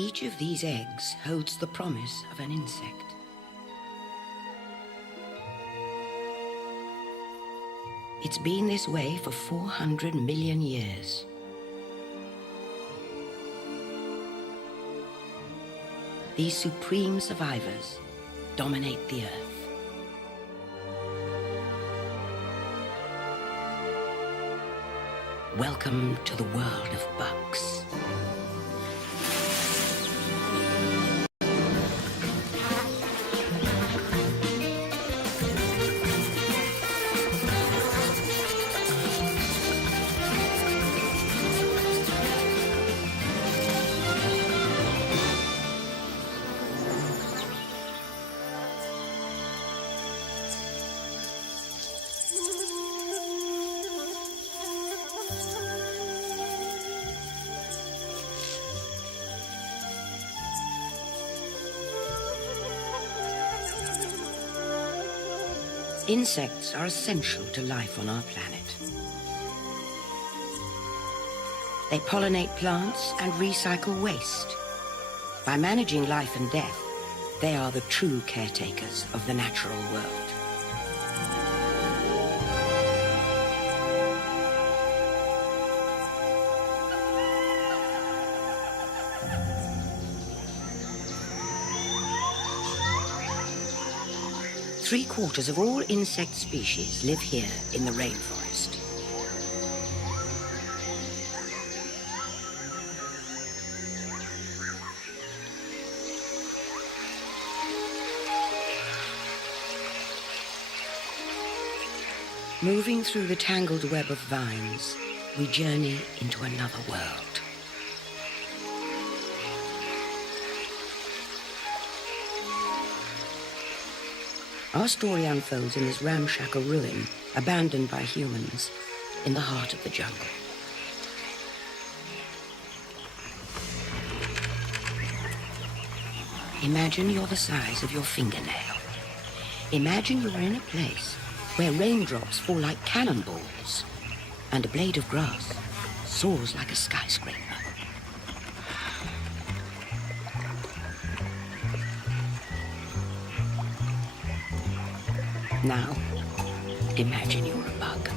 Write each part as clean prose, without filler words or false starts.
Each of these eggs holds the promise of an insect. It's been this way for 400 million years. These supreme survivors dominate the Earth. Welcome to the world of bugs. Insects are essential to life on our planet. They pollinate plants and recycle waste. By managing life and death, they are the true caretakers of the natural world. Three-quarters of all insect species live here in the rainforest. Moving through the tangled web of vines, we journey into another world. Our story unfolds in this ramshackle ruin, abandoned by humans, in the heart of the jungle. Imagine you're the size of your fingernail. Imagine you are in a place where raindrops fall like cannonballs, and a blade of grass soars like a skyscraper. Now, imagine you're a bug.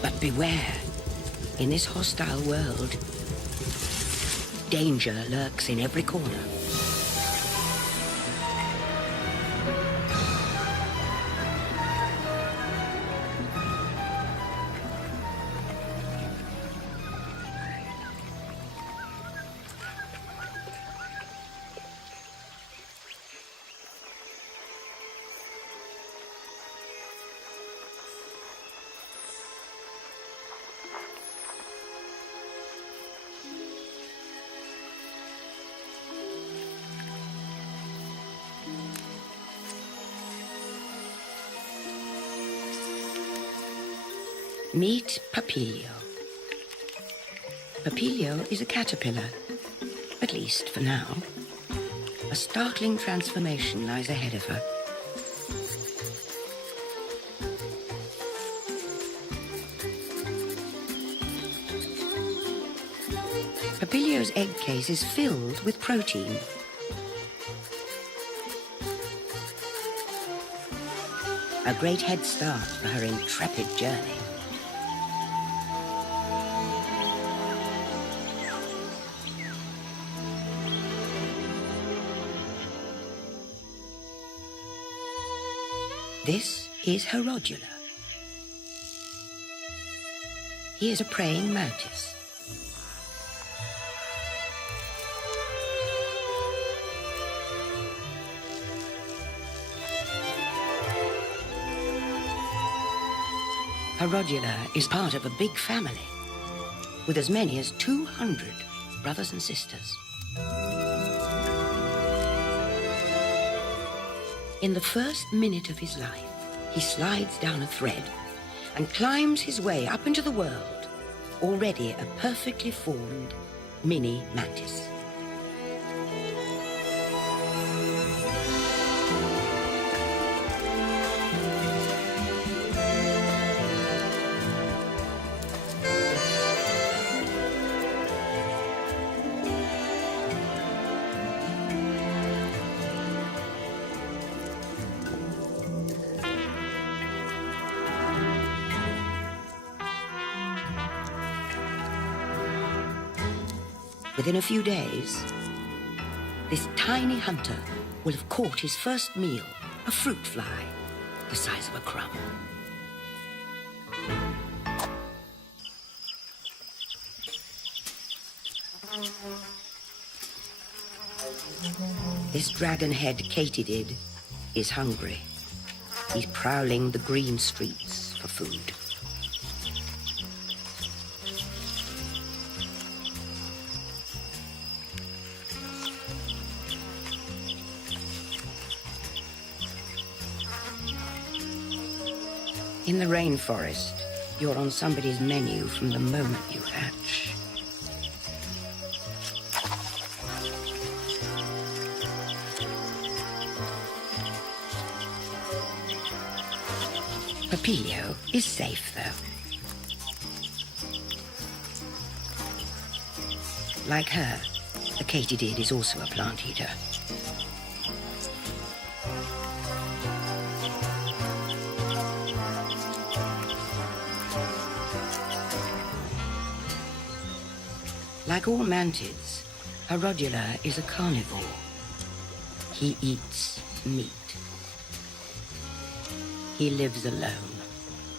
But beware, in this hostile world, danger lurks in every corner. Meet Papilio. Papilio is a caterpillar, at least for now. A startling transformation lies ahead of her. Papilio's egg case is filled with protein. A great head start for her intrepid journey. This is Herodula. He is a praying mantis. Harodula is part of a big family, with as many as 200 brothers and sisters. In the first minute of his life, he slides down a thread and climbs his way up into the world, already a perfectly formed mini mantis. Within a few days, this tiny hunter will have caught his first meal, a fruit fly the size of a crumb. This dragon-head katydid is hungry. He's prowling the green streets for food. In the rainforest, you're on somebody's menu from the moment you hatch. Papilio is safe, though. Like her, the katydid is also a plant eater. Like all mantids, Harodula is a carnivore. He eats meat. He lives alone.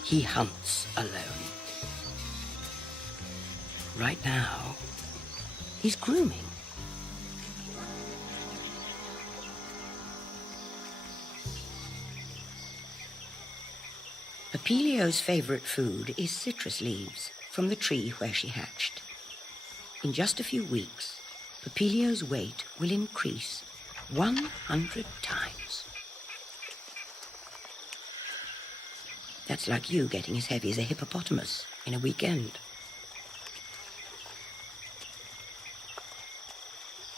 He hunts alone. Right now, he's grooming. Papilio's favorite food is citrus leaves from the tree where she hatched. In just a few weeks, Papilio's weight will increase 100 times. That's like you getting as heavy as a hippopotamus in a weekend.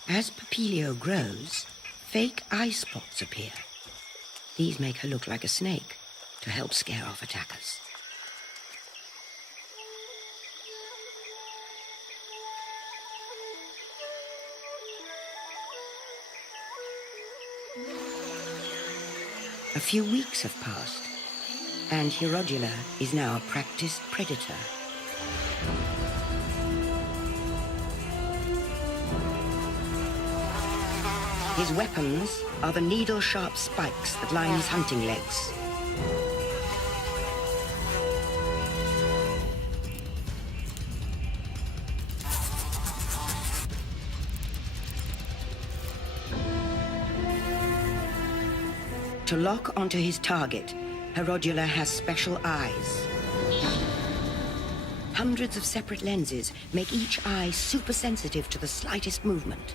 As Papilio grows, fake eye spots appear. These make her look like a snake to help scare off attackers. A few weeks have passed, and Harodula is now a practiced predator. His weapons are the needle-sharp spikes that line his hunting legs. To lock onto his target, Harodula has special eyes. Hundreds of separate lenses make each eye super sensitive to the slightest movement.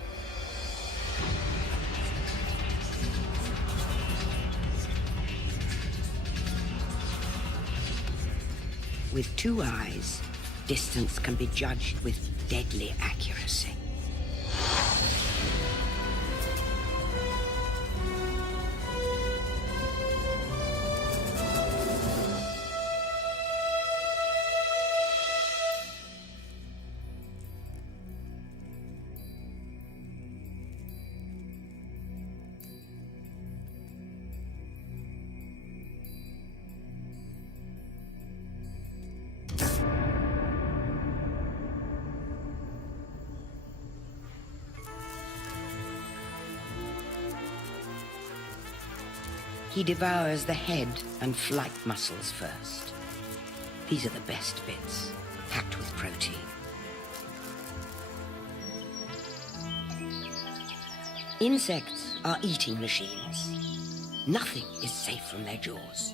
With two eyes, distance can be judged with deadly accuracy. He devours the head and flight muscles first. These are the best bits, packed with protein. Insects are eating machines. Nothing is safe from their jaws.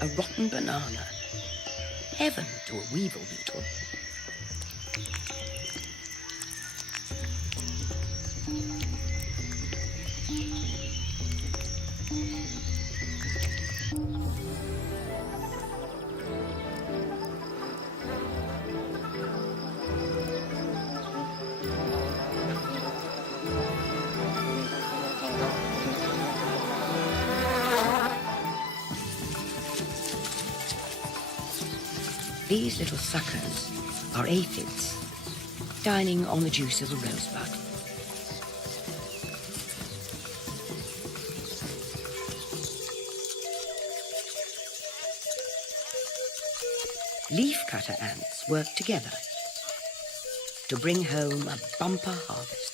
a rotten banana. Heaven to a weevil beetle. These little suckers are aphids, dining on the juice of a rosebud. Leafcutter ants work together to bring home a bumper harvest.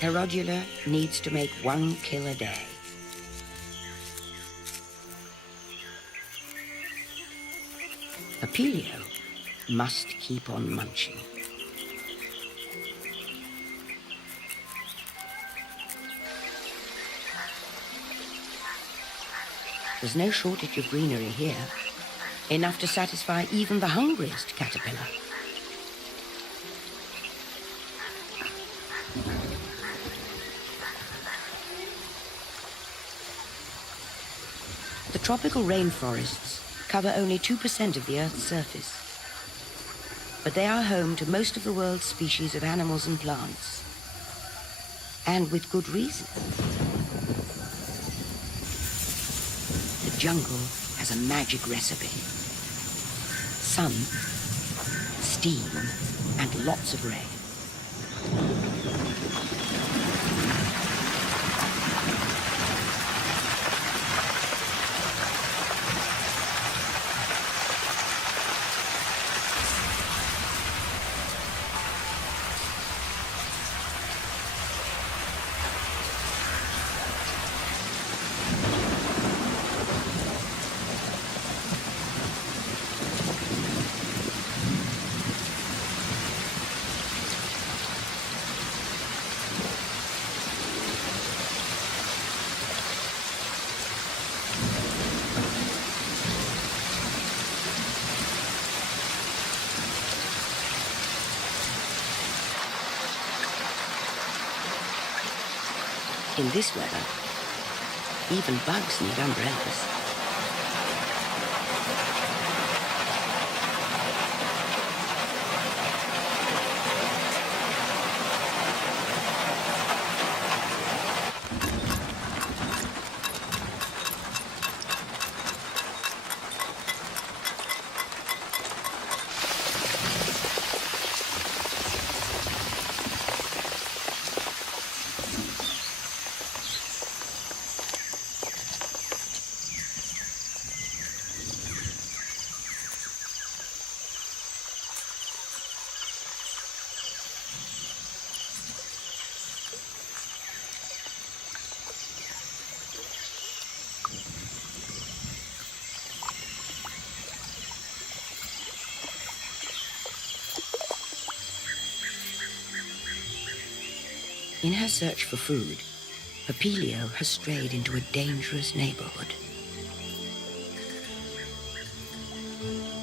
Herodula needs to make 1 kill a day. Papilio must keep on munching. There's no shortage of greenery here, enough to satisfy even the hungriest caterpillar. The tropical rainforests cover only 2% of the Earth's surface, but they are home to most of the world's species of animals and plants, and with good reason. The jungle has a magic recipe: sun, steam, and lots of rain. In this weather, even bugs need umbrellas. In her search for food, Papilio has strayed into a dangerous neighborhood.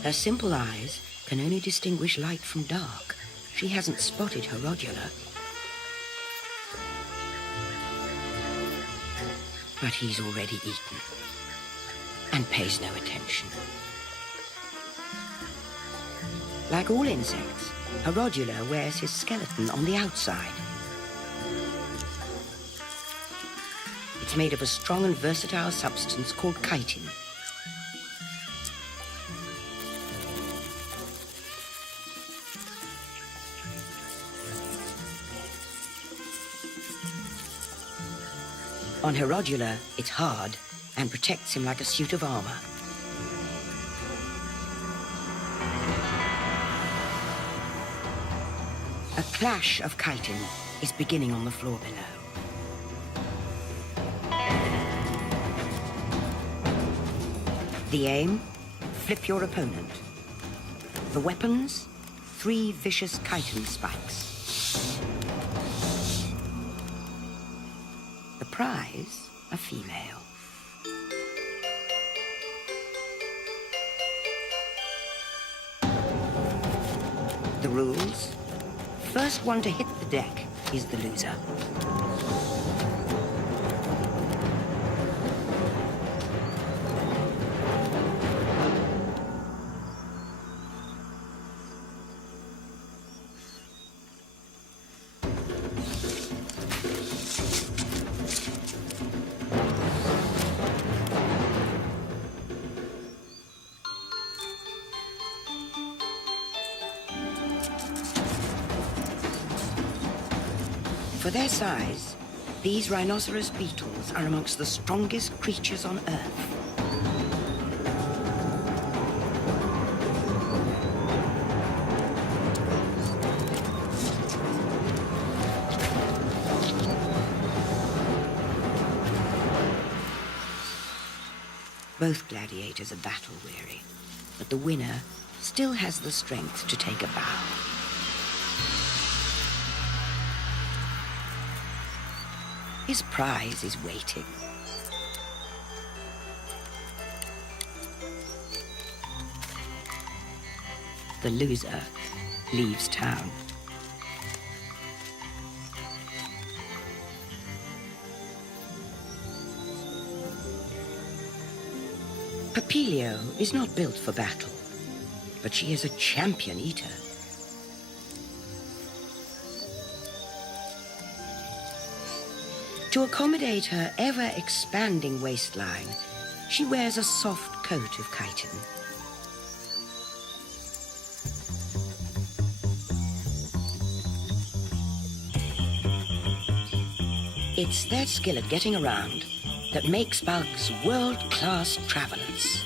Her simple eyes can only distinguish light from dark. She hasn't spotted Herodula. But he's already eaten and pays no attention. Like all insects, Herodula wears his skeleton on the outside. It's made of a strong and versatile substance called chitin. On Herodula, it's hard and protects him like a suit of armor. A clash of chitin is beginning on the floor below. The aim? Flip your opponent. The weapons? 3 vicious chitin spikes. The prize, a female. The rules? First one to hit the deck is the loser. For their size, these rhinoceros beetles are amongst the strongest creatures on Earth. Both gladiators are battle-weary, but the winner still has the strength to take a bow. His prize is waiting. The loser leaves town. Papilio is not built for battle, but she is a champion eater. To accommodate her ever-expanding waistline, she wears a soft coat of chitin. It's their skill at getting around that makes bugs world-class travelers.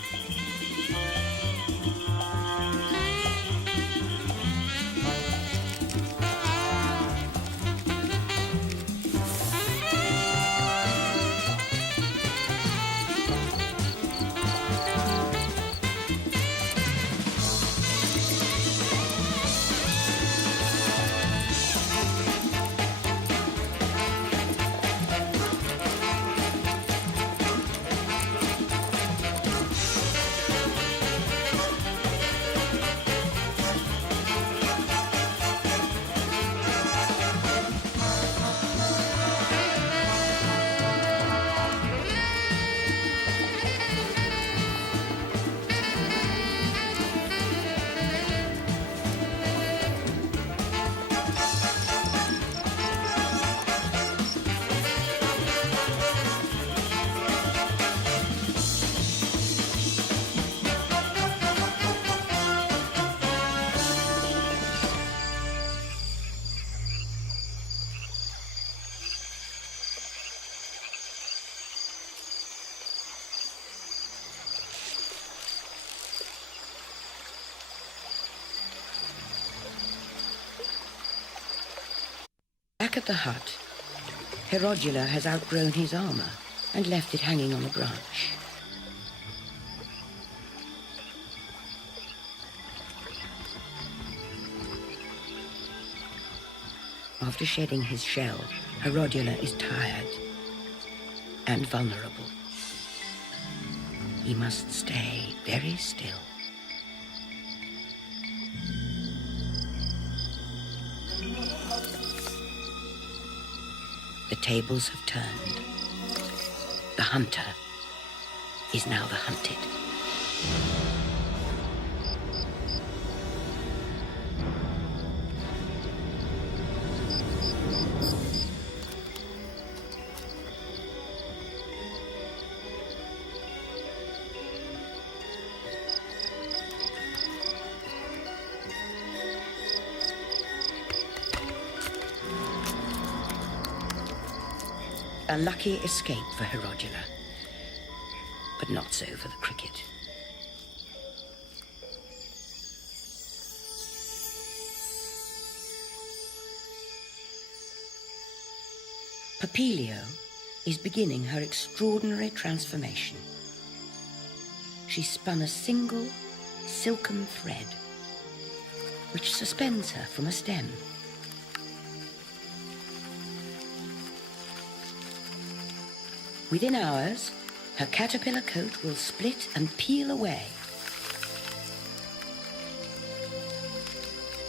Back at the hut, Herodula has outgrown his armor and left it hanging on a branch. After shedding his shell, Herodula is tired and vulnerable. He must stay very still. The tables have turned. The hunter is now the hunted. A lucky escape for Herodula, but not so for the cricket. Papilio is beginning her extraordinary transformation. She spun a single silken thread which suspends her from a stem. Within hours, her caterpillar coat will split and peel away.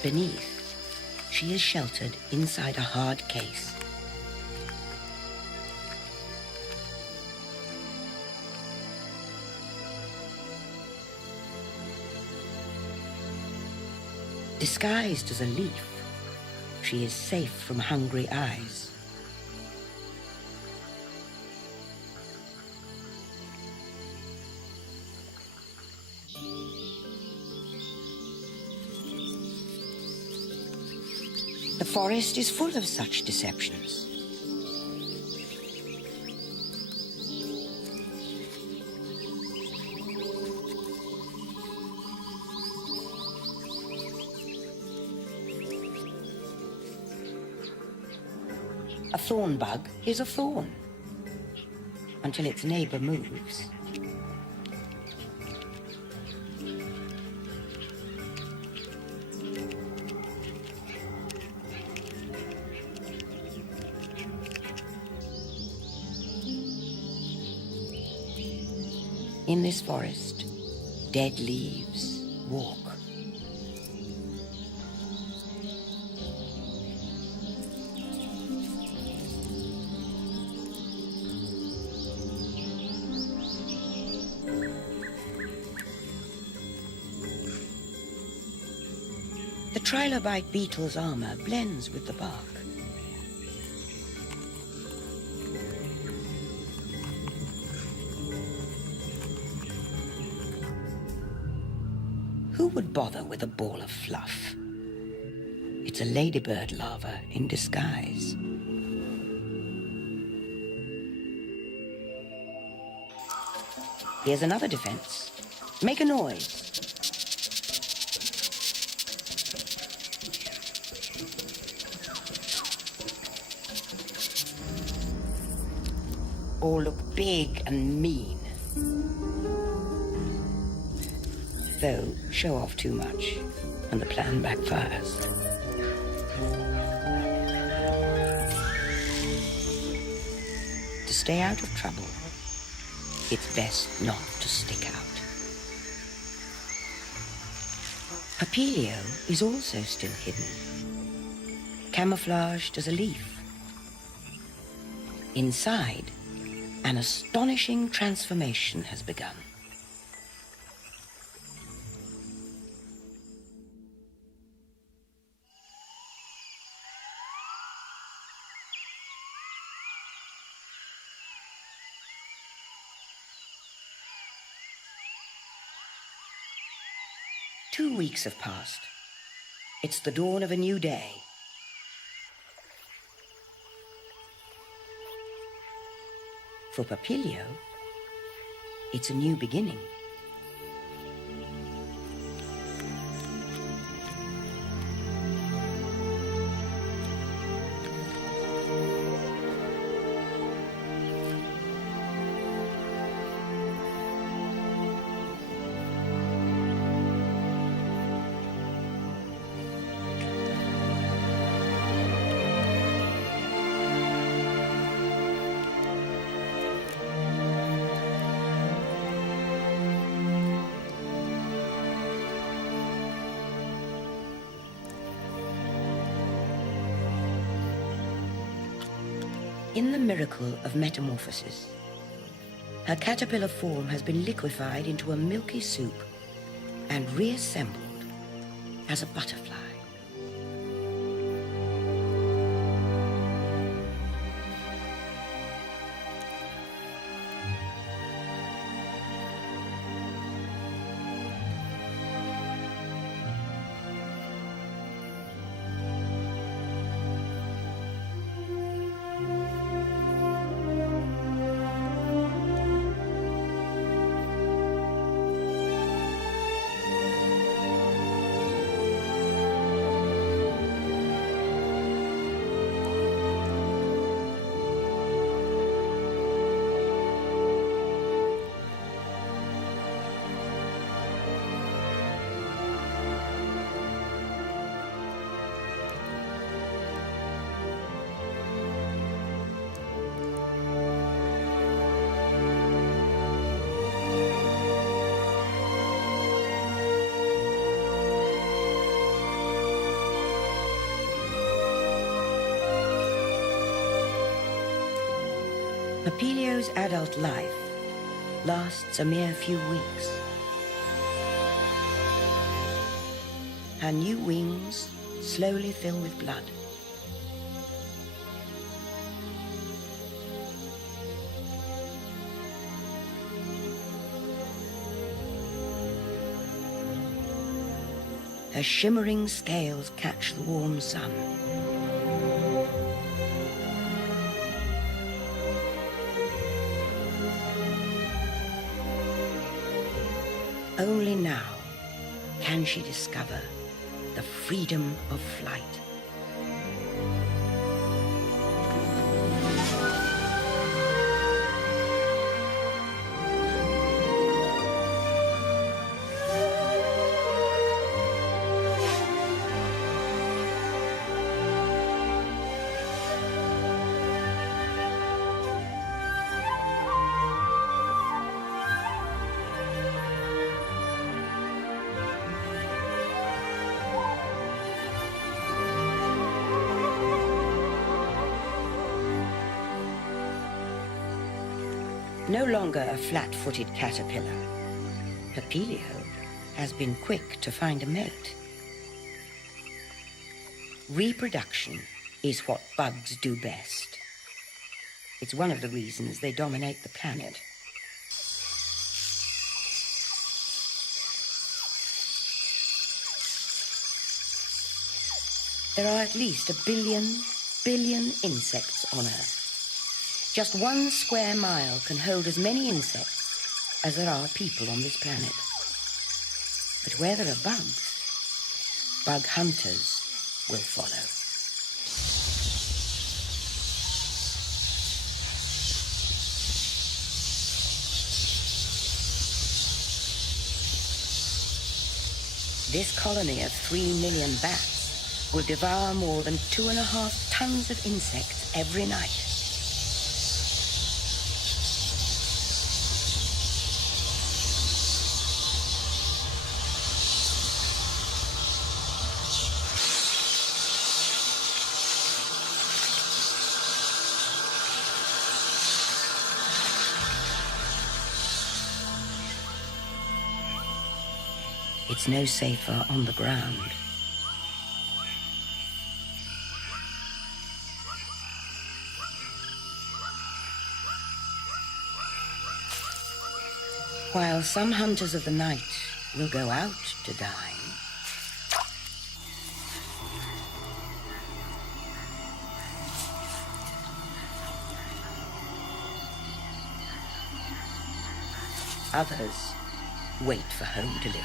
Beneath, she is sheltered inside a hard case. Disguised as a leaf, she is safe from hungry eyes. The forest is full of such deceptions. A thorn bug is a thorn until its neighbor moves. In this forest, dead leaves walk. The trilobite beetle's armor blends with the bark. Who would bother with a ball of fluff? It's a ladybird larva in disguise. Here's another defense. Make a noise. All look big and mean. Though, show off too much, and the plan backfires. To stay out of trouble, it's best not to stick out. Papilio is also still hidden, camouflaged as a leaf. Inside, an astonishing transformation has begun. Two weeks have passed. It's the dawn of a new day. For Papilio, it's a new beginning. In the miracle of metamorphosis, her caterpillar form has been liquefied into a milky soup and reassembled as a butterfly. Papilio's adult life lasts a mere few weeks. Her new wings slowly fill with blood. Her shimmering scales catch the warm sun. Only now can she discover the freedom of flight. No longer a flat-footed caterpillar, Papilio has been quick to find a mate. Reproduction is what bugs do best. It's one of the reasons they dominate the planet. There are at least a billion insects on Earth. Just 1 square mile can hold as many insects as there are people on this planet. But where there are bugs, bug hunters will follow. This colony of 3 million bats will devour more than 2.5 tons of insects every night. It's no safer on the ground. While some hunters of the night will go out to dine, others wait for home delivery.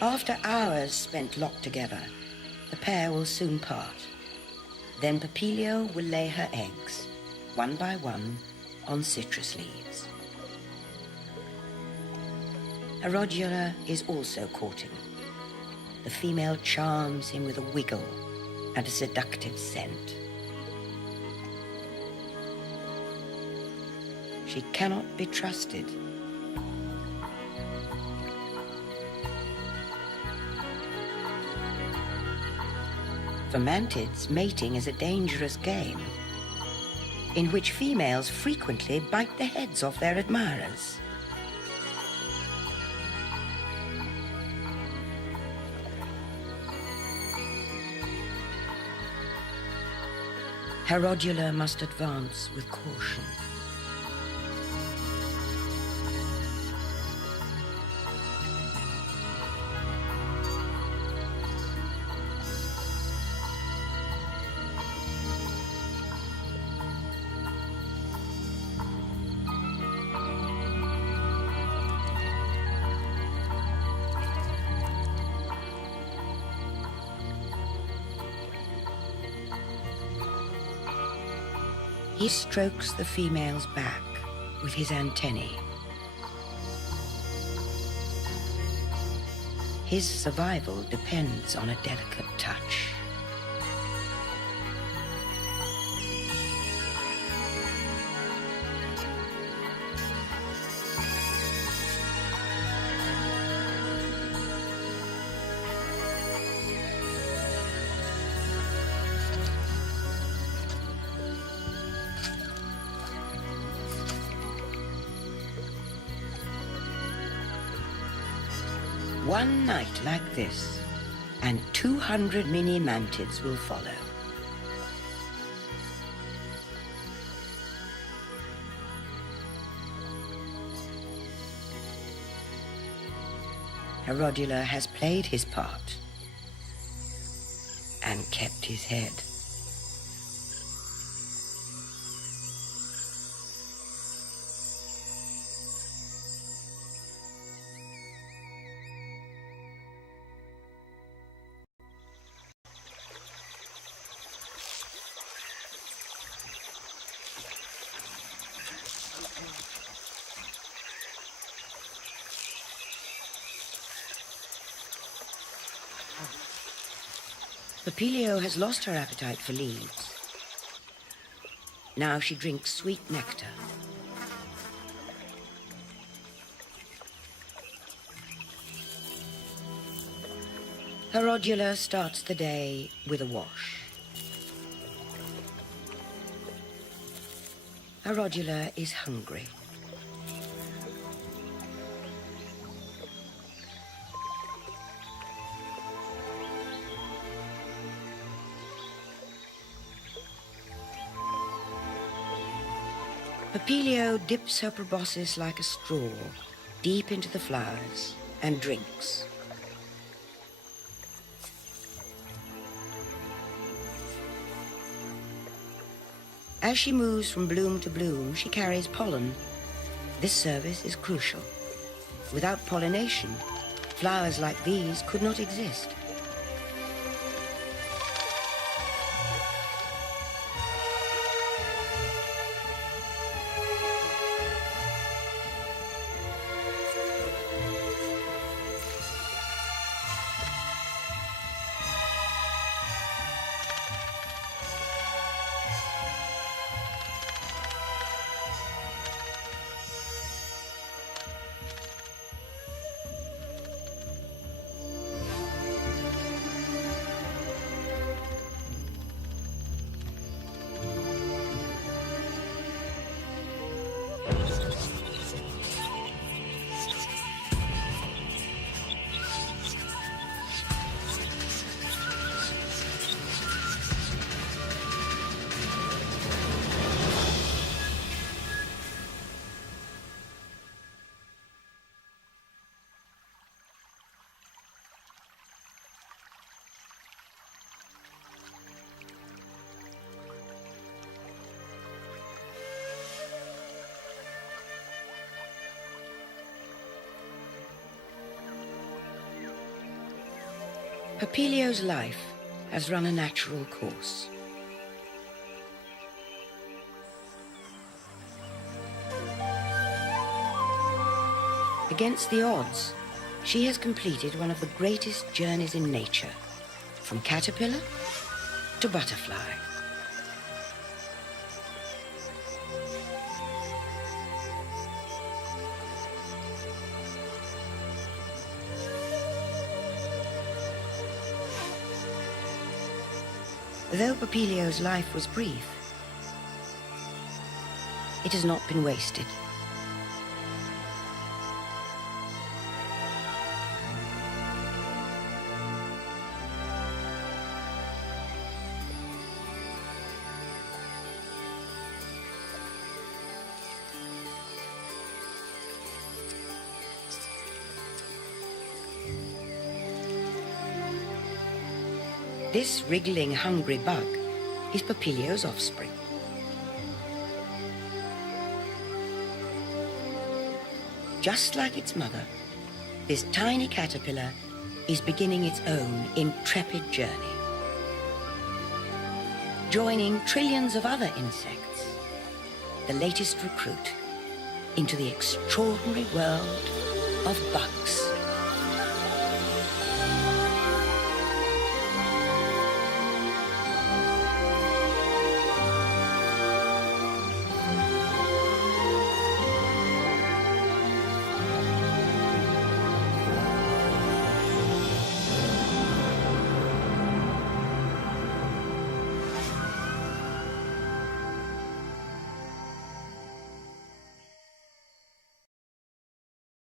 After hours spent locked together, the pair will soon part. Then Papilio will lay her eggs, one by one, on citrus leaves. Herodula is also courting. The female charms him with a wiggle and a seductive scent. She cannot be trusted. For mantids, mating is a dangerous game in which females frequently bite the heads off their admirers. Herodula must advance with caution. He strokes the female's back with his antennae. His survival depends on a delicate touch. One night like this, and 200 mini mantids will follow. Herodula has played his part and kept his head. Papilio has lost her appetite for leaves. Now she drinks sweet nectar. Herodula starts the day with a wash. Herodula is hungry. Papilio dips her proboscis like a straw deep into the flowers and drinks. As she moves from bloom to bloom, she carries pollen. This service is crucial. Without pollination, flowers like these could not exist. Papilio's life has run a natural course. Against the odds, she has completed one of the greatest journeys in nature, from caterpillar to butterfly. Though Papilio's life was brief, it has not been wasted. This wriggling, hungry bug is Papilio's offspring. Just like its mother, this tiny caterpillar is beginning its own intrepid journey, joining trillions of other insects, the latest recruit into the extraordinary world of bugs.